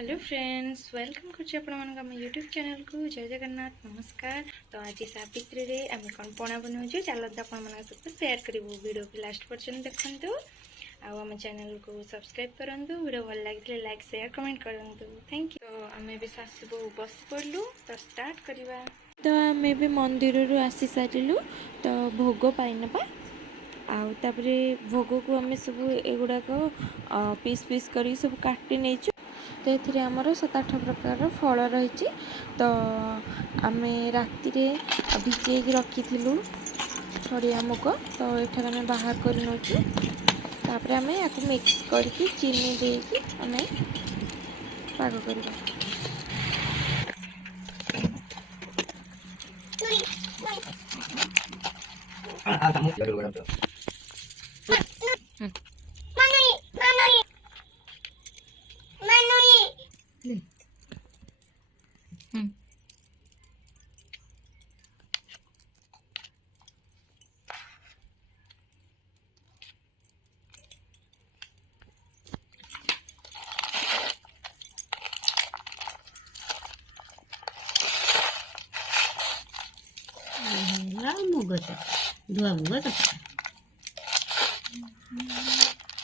Hello friends welcome कर YouTube channel को जय जगन्नाथ नमस्कार। तो आज सावित्री रे आम कौन पणा बनाऊँ चलते आपण सहित सेयार करूँ वीडियो को लास्ट पर्यटन देखु आम चैनल को सब्सक्राइब करूँ वीडियो भल लगे लाइक शेयर कमेंट करूँ थैंक यू। तो आम भी सासु बो बस पड़लु तो स्टार्ट करवा। तो आम भी मंदिर रू आसी सारू तो भोग पाई नपा आउे भोग को आम सब एगुड़ाक पीस पीस कर सब काटी नहीं तो ये आमर 7-8 प्रकार फल रही। तो आम राति भिजे रखी छड़िया मुग तो ये आम बाहर कर नौपर आम या मिक्स करके चीनी देकी आम पाग करवा।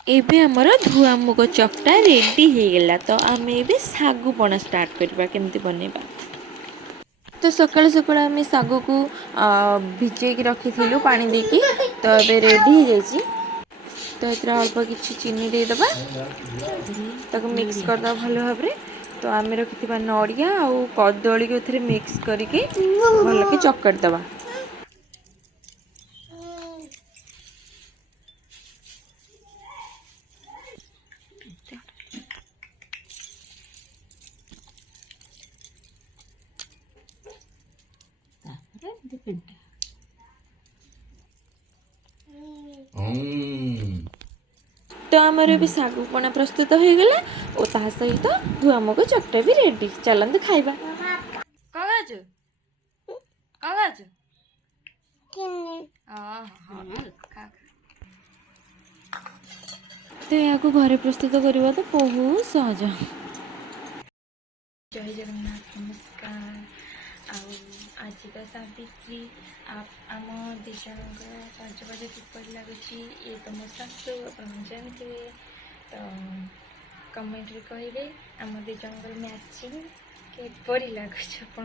एबे हमर धुआ मुग चकटा रेडी हो गला। तो आम ए सागु पणा स्टार्ट करवा केमती बनेबा। तो सकाल सकाल आम साग को भिजे रखी पानी देकी तो ए रेडी हो जाइए। तो ये अल्प किसी चीनी देदबा ताको मिक्स करदे भल भाव। तो आम रखि नड़िया आउ कदली को मिक्स करके भल के चकट दबा। तो आमर भी सागु पणा प्रस्तुत हो गला और ता सहित धुआ मुग चकटा भी रेडी। चलते खाइबा। कागज कागज तो या घरे प्रस्तुत करवा तो बहुत सहज। जय जगन्नाथ नमस्कार। आज का सावित्री आम दिज सजबाज किपर लगुच ये तो मो शाशु आप जानते। तो कमेंट रे कहे आम दिज मैचिंग किपर लगुच आप।